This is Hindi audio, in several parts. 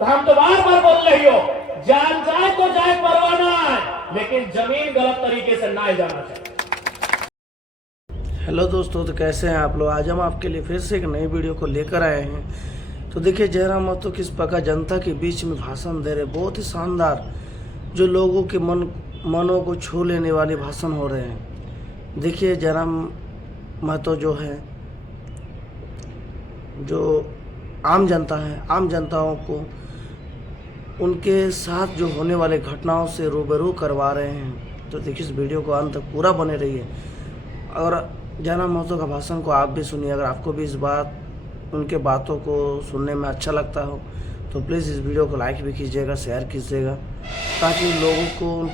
तो हम तो बार बार बोल रही हो, जान जाए तो जाए परवाना है, लेकिन जमीन गलत तरीके से ना जाना चाहिए। हेलो दोस्तों, तो कैसे हैं आप लोग। आज हम आपके लिए फिर से एक नई वीडियो को लेकर आए हैं। तो देखिए, जयराम महतो किस प्रकार जनता के बीच में भाषण दे रहे, बहुत ही शानदार, जो लोगों के मनों को छू लेने वाले भाषण हो रहे हैं। देखिए, जयराम महतो जो है, जो आम जनता है, आम जनताओं को उनके साथ जो होने वाले घटनाओं से रूबरू करवा रहे हैं। तो देखिए, इस वीडियो को अंत तक पूरा बने रहिए और जयराम महतो का भाषण को आप भी सुनिए। अगर आपको भी उनके बातों को सुनने में अच्छा लगता हो तो प्लीज़ इस वीडियो को लाइक भी कीजिएगा, शेयर कीजिएगा, ताकि लोगों को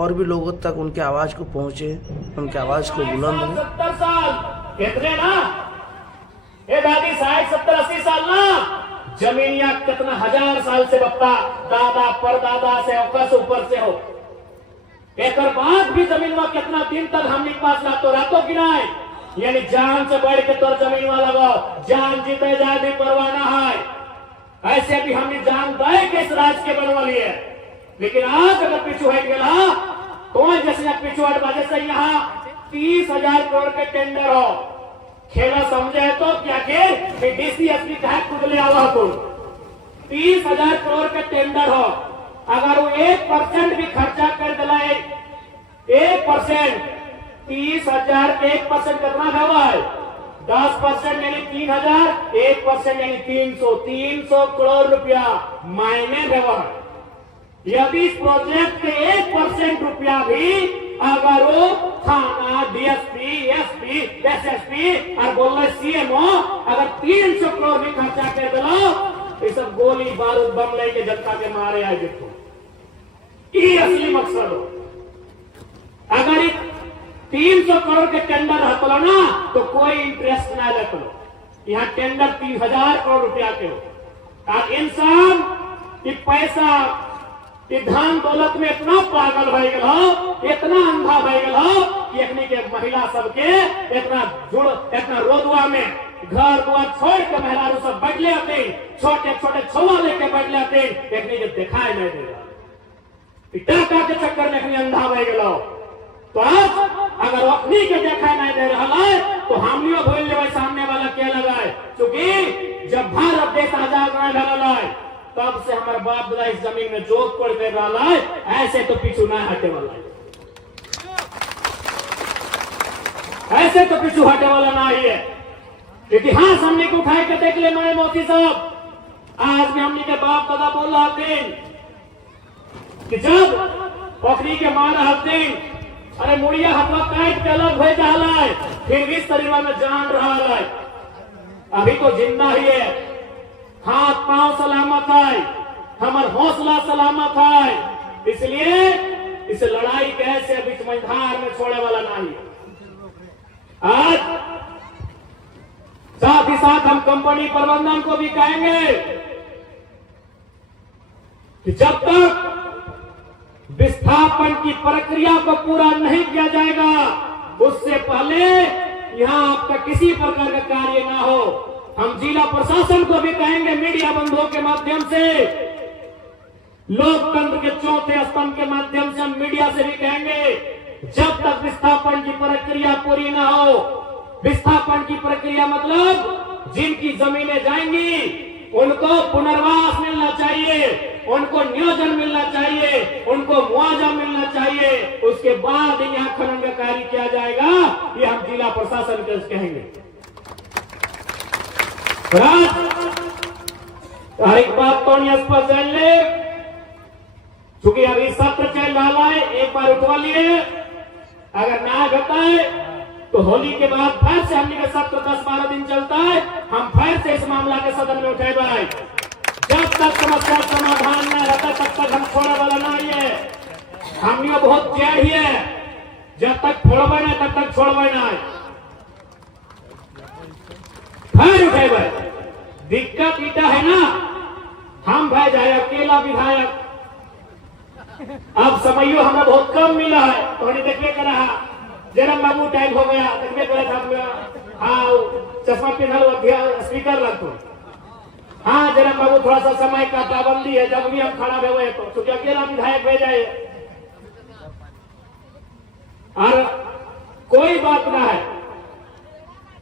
और भी लोगों तक उनकी आवाज़ को पहुँचे, उनकी आवाज़ को बुलंद हो। 70 साल कितने ना, ये दादी 60 70 80 साल ना, जमीनिया कितना हजार साल से बप्पा दादा परदादा से ऊपर से हो, एक बाद भी जमीन में कितना दिन तक हमने पास रातों गिनाए, यानी जान से बढ़ के तोर जमीन में लगाओ, जान जीते जाए भी परवाना है। ऐसे भी हमने जान दे के इस राज के बनवा लिए, लेकिन आज अगर पिछू हट गया तो जैसे पिछू हट बजे से यहाँ 30,000 करोड़ के टेंडर हो, खेला समझे तो क्या कि डीसीएसपी कहे खुद ले आवा तुम 30,000 करोड़ के टेंडर हो, अगर वो 1% भी खर्चा कर दिलाए, 1% 30,000 के 1% कितना हुआ है, 10% यानी 3,000, 1% यानी 300 करोड़ रुपया मायने हुआ। यदि इस प्रोजेक्ट के 1% रुपया भी अगर वो थाना डीएसपी एसपी एसएसपी और बोल रहे सीएमओ अगर 300 करोड़ भी खर्चा कर दिलो, ये सब गोली बारूद बम लेके जनता के मारे आए। देखो, ये असली मकसद हो। अगर 300 करोड़ के टेंडर रहता ना तो कोई इंटरेस्ट ना लेता। यहाँ टेंडर 3,000 करोड़ रुपया के हो और इंसान की पैसा कि धन दौलत में इतना पागल हो गया हो, इतना अंधा हो गया हो कि अपनी के महिला सबके इतना रोदुआ में घर दुआर छोड़ के महिला सब बैठ ले आते, छोटे छोटे छुआ लेके बैठ ले आते, अपनी के दिखाई नहीं दे रहा, टाका के चक्कर में अपनी अंधा हो गया। तो आज अगर अपनी के दिखाई नहीं दे रहा है तो हमनियों भूल ले सामने वाला क्या लगाए, क्योंकि जब भारत देश आजाद नहीं भला है तब से हमारे बाप दादा इस जमीन में जोत पड़ कर रहा है, ऐसे तो पीछू ना हटे वाला है, ऐसे तो पीछू हटे वाला ना ही है। इतिहास हमने को उठाए के देख ले माए मोती साहब, आज भी हमने के बाप दादा बोल रहा थे कि जब पोखरी के मारा हफ्ते, अरे मुड़िया हथवा काट के अलग हो जा रहा है, फिर भी शरीर में जान रहा है, अभी तो जिंदा ही है, हाथ पांव सलामत है, हमार हौसला सलामत है, इसलिए इस लड़ाई कैसे बीच मैदान में छोड़े वाला नहीं। आज साथ ही साथ हम कंपनी प्रबंधन को भी कहेंगे कि जब तक विस्थापन की प्रक्रिया को पूरा नहीं किया जाएगा उससे पहले यहां आपका किसी प्रकार का कार्य ना हो। हम जिला प्रशासन को भी कहेंगे, मीडिया बंधुओं के माध्यम से, लोकतंत्र के चौथे स्तंभ के माध्यम से हम मीडिया से भी कहेंगे, जब तक विस्थापन की प्रक्रिया पूरी ना हो, विस्थापन की प्रक्रिया मतलब जिनकी जमीनें जाएंगी उनको पुनर्वास मिलना चाहिए, उनको नियोजन मिलना चाहिए, उनको मुआवजा मिलना चाहिए, उसके बाद यहाँ खनन का कार्य किया जाएगा, ये हम जिला प्रशासन को कहेंगे। हर एक बात तो स्पष्ट जान ले, चूंकि अभी सत्र चल रहा है, एक बार उठवा लिए, अगर ना होता है तो होली के बाद फिर से हमने का सत्र 10-12 दिन चलता है, हम फिर से इस मामला के सदन में उठेगा। जब तक समस्या समाधान न रहता तब तक हम छोड़ने वाला नहीं है। हमने बहुत चैड़ ही है, जब तक छोड़बे ना तब तक छोड़बे ना, फिर उठेगा। दिक्कत इतना है ना, हम भाई जाए अकेला विधायक, अब समयो हमें बहुत कम मिला है, तो देखिए कर रहा जन्म बाबू टाइम हो गया, देखिए कर हाँ चश्मा पहना स्पीकर लगता हाँ जरा बाबू थोड़ा सा समय का पाबंदी है, जब भी हम खड़ा हुए तो चूंकि अकेला विधायक भेजा है और कोई बात ना है।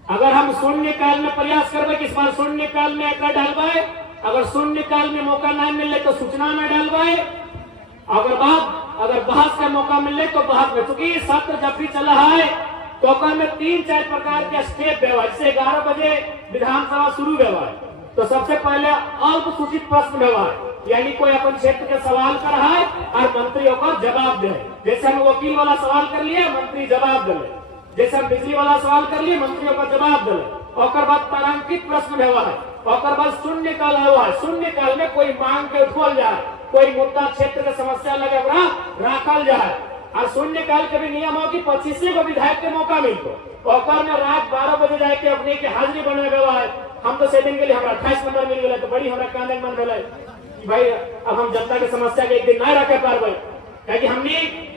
अगर हम शून्य काल में प्रयास करवे कि इस बार शून्य काल में एक डालवाए, अगर शून्य काल में मौका नहीं मिले तो सूचना में डालवाए, अगर बहस का मौका मिले तो बहस में। चूंकि सत्र जब भी चला है तो में 3-4 प्रकार के स्टेप व्यवहार, जैसे 11 बजे विधानसभा शुरू व्यवहार, तो सबसे पहले अल्प सूचित प्रश्न व्यवहार, यानी कोई अपन क्षेत्र के सवाल कर रहा है और मंत्री होकर जवाब दे। जैसे हम वकील वाला सवाल कर लिए, मंत्री जवाब दे। जैसे हम बिजली वाला सवाल कर लिए, मंत्री होकर जवाब दे। और बाद तारांकित प्रश्न व्यवहार, और बाद शून्य काल व्यवहार। शून्य काल में कोई मांग के उठवल जाए, कोई मुद्दा क्षेत्र के समस्या लगे राखल जाए। और शून्य काल के भी नियम हो कि 25 को विधायक के मौका मिलतो, और में रात 12 बजे जाए के अपने की हाजिरी बने व्यवहार। हम तो 7 दिन के लिए हमारा 28 नंबर मिल गए, तो बड़ी हमारा कांदे मन भेल कि भाई अब हम जनता के समस्या के एक दिन नहीं रखे पारबे, क्योंकि हमने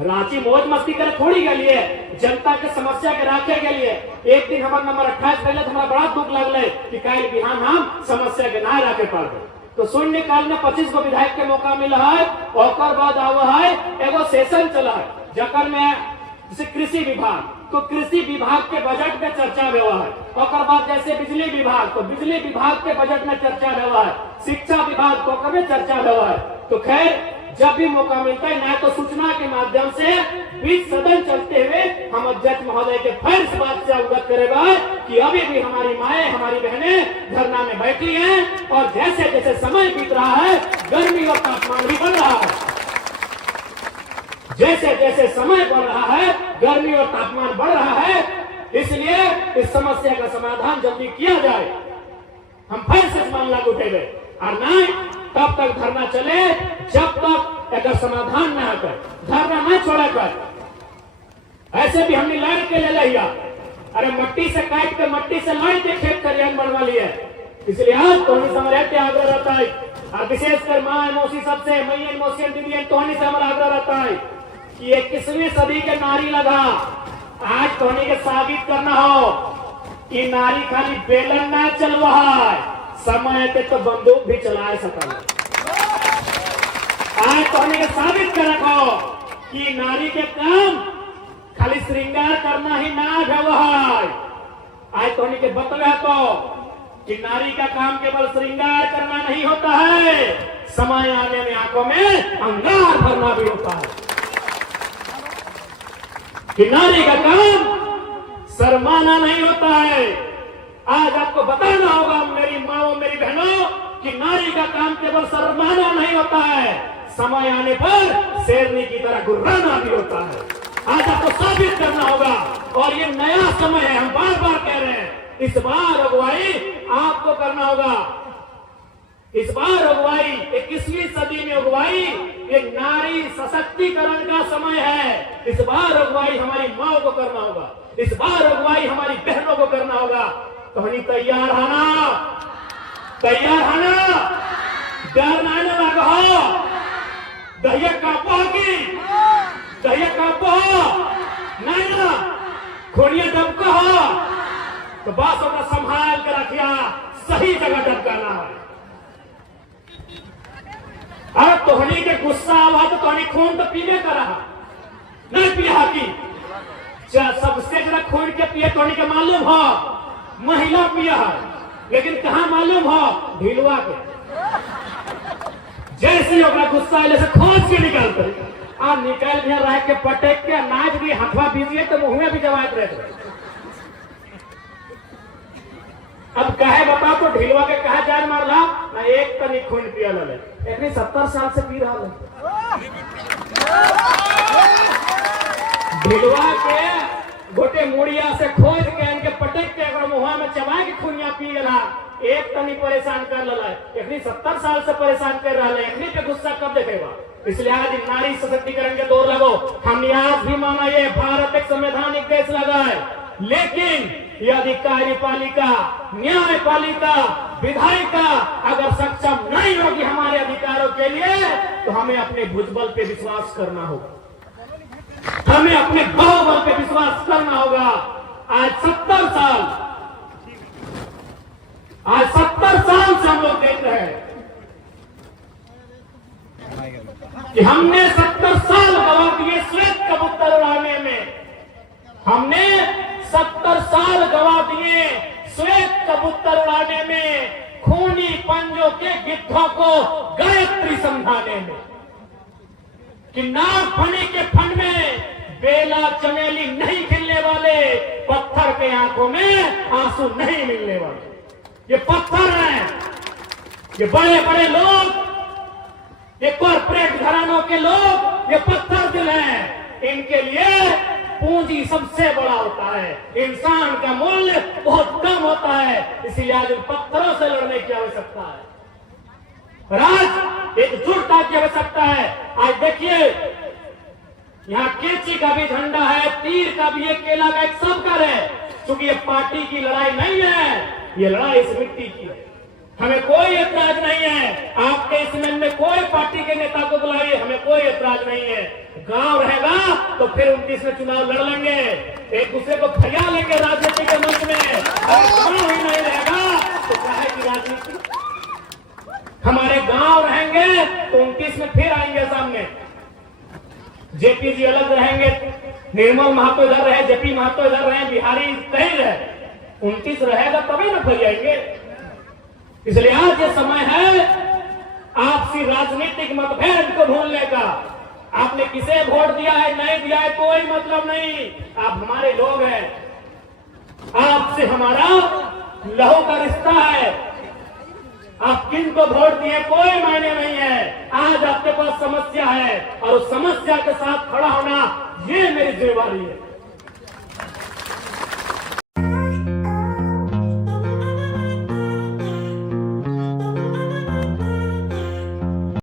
रांची मौज मस्ती करे थोड़ी के लिए, जनता के समस्या के राखे के लिए एक दिन हमारा नंबर 28 पहले तो हमारा बड़ा दुख लगल कि कल बिहान हम समस्या के ना रखे पारबे। तो शून्य काल में 25 को विधायक के मौका मिला है, और बाद आवा है एगो सेशन चला है जकर में जैसे कृषि विभाग, तो कृषि विभाग के बजट में चर्चा हुआ है। और बाद जैसे बिजली विभाग, तो बिजली विभाग के बजट में चर्चा हुआ है। शिक्षा विभाग को में चर्चा हुआ है। तो खैर जब भी मौका मिलता है ना तो सूचना के माध्यम से बीच सदन चलते हुए हम अध्यक्ष महोदय के फिर इस बात से अवगत करेगा कि अभी भी हमारी माएं, हमारी बहनें धरना में बैठी हैं, और जैसे जैसे समय बीत रहा है गर्मी और तापमान भी बढ़ रहा है। जैसे जैसे समय बढ़ रहा है गर्मी और तापमान बढ़ रहा है, इसलिए इस समस्या का समाधान जल्दी किया जाए। हम फिर से इस मामला को उठेंगे और नहीं तब तक धरना चले जब तक अगर समाधान न कर, धरना न छोड़ा कर। ऐसे भी हमने लड़ के ले लिया, अरे मट्टी से काट के मट्टी से लड़ के खेत खलिहान बनवा लिया। इसलिए आज तो हमें समझ आग्रह रहता है, और विशेषकर माँ मौसी सबसे मैयन मौसी दीदी तोहनी से हमारा आग्रह रहता है कि 21वीं सदी के नारी लगा आज तोहनी के साबित करना हो कि नारी खाली बेलन ना चलवा है, समय पे तो बंदूक भी चला सकता। आज तो हमें साबित कर रखो कि नारी के काम खाली श्रृंगार करना ही ना व्यवहार। आज तो हमें बतला तो कि नारी का काम केवल श्रृंगार करना नहीं होता है, समय आने में आंखों में अंगार भरना भी होता है। कि नारी का काम शर्माना नहीं होता है। आज आपको बताना होगा मेरी माओ, मेरी बहनों, कि नारी का काम केवल शर्माना नहीं होता है, समय आने पर शेरनी की तरह गुर्राना भी होता है। आज आपको साबित करना होगा, और ये नया समय है, हम बार बार कह रहे हैं, इस बार अगुवाई आपको करना होगा। इस बार अगुवाई 21वीं सदी में अगुवाई एक नारी सशक्तिकरण का समय है। इस बार अगुवाई हमारी माओ को करना होगा, इस बार अगुवाई हमारी बहनों को करना होगा। तो हम तैयार आना, तैयार आना, डर नाने लगा हो, दहिया कापो की दहिया कापो नहीं ना खोनिया डबका हो, तो बस होगा संभाल के रखिया, सही जगह डबकाना है। अब तोहनी के गुस्सा आवा तो तोहनी खून तो पीने का रहा, नहीं पिया की सबसे ज्यादा खून के पिए तोहनी के मालूम हो, महिला पिया है, लेकिन कहा मालूम हो, ढिलवा के। जैसे होगा गुस्सा से खोज के निकालते आ निकाल दिया, रह के पटेक के नाच भी हथवा बीजिए तो मुंह में भी जवाब रहते। अब कहे बता तो ढिलवा के कहा जान मार ला ना, एक तनी खून पिया ले, एक 70 साल से पी रहा है। ढिलवा के गोटे मुड़िया से खोज के इनके पटक के अगर मुहा में चबा के खुनिया पी गला, एक तनी परेशान कर लला, एक 70 साल से परेशान कर रहा है, एक पे गुस्सा कब देखेगा। इसलिए आज नारी सशक्तिकरण के दौर लगो। हमने आज भी माना ये भारत एक संवैधानिक देश लगा है, लेकिन ये अधिकारी पालिका, न्याय पालिका, विधायिका अगर सक्षम नहीं होगी हमारे अधिकारों के लिए, तो हमें अपने भुजबल पे विश्वास करना होगा, हमें अपने बाहुबल पे विश्वास करना होगा। आज 70 70 साल से हम लोग देख रहे हैं कि हमने 70 साल गवा दिए श्वेत कबूतर उड़ाने में। हमने 70 साल गवा दिए श्वेत कबूतर उड़ाने में, खूनी पंजों के गिद्धों को गायत्री समझाने में, कि नागफनी के फन में बेला चमेली नहीं खिलने वाले, पत्थर के आंखों में आंसू नहीं मिलने वाले। ये पत्थर हैं, ये बड़े बड़े लोग, ये कॉर्पोरेट घरानों के लोग, ये पत्थर दिल हैं। इनके लिए पूंजी सबसे बड़ा होता है, इंसान का मूल्य बहुत कम होता है। इसलिए आज इन पत्थरों से लड़ने की आवश्यकता है और आज एकजुटता की आवश्यकता है। आज देखिए यहाँ केची का भी झंडा है, तीर का भी, एक केला का, एक सबका है। क्योंकि ये पार्टी की लड़ाई नहीं है, ये लड़ाई इस मिट्टी की है। हमें कोई ऐतराज नहीं है, आपके इस मन में कोई पार्टी के नेता को बुलाइए, हमें कोई ऐतराज नहीं है। गांव रहेगा तो फिर 29 में चुनाव लड़ लेंगे, एक दूसरे को फैला लेंगे राजनीति के मंच में। गांव ही नहीं रहेगा तो चाहे की राजनीति। हमारे गांव रहेंगे तो 29 में फिर आएंगे सामने। जेपी जी अलग रहेंगे, निर्मल महतो इधर रहे, जेपी महतो इधर रहे, बिहारी कहीं रहे, 29 रहेगा तभी ना फिर आएंगे। इसलिए आज ये समय है आपसी राजनीतिक मतभेद को भूलने का। आपने किसे वोट दिया है, नहीं दिया है, कोई मतलब नहीं। आप हमारे लोग हैं, आपसे हमारा लहू का रिश्ता है। आप किन को वोट दिए कोई मायने नहीं है। आज आपके पास समस्या है और उस समस्या के साथ खड़ा होना ये मेरी जिम्मेदारी है।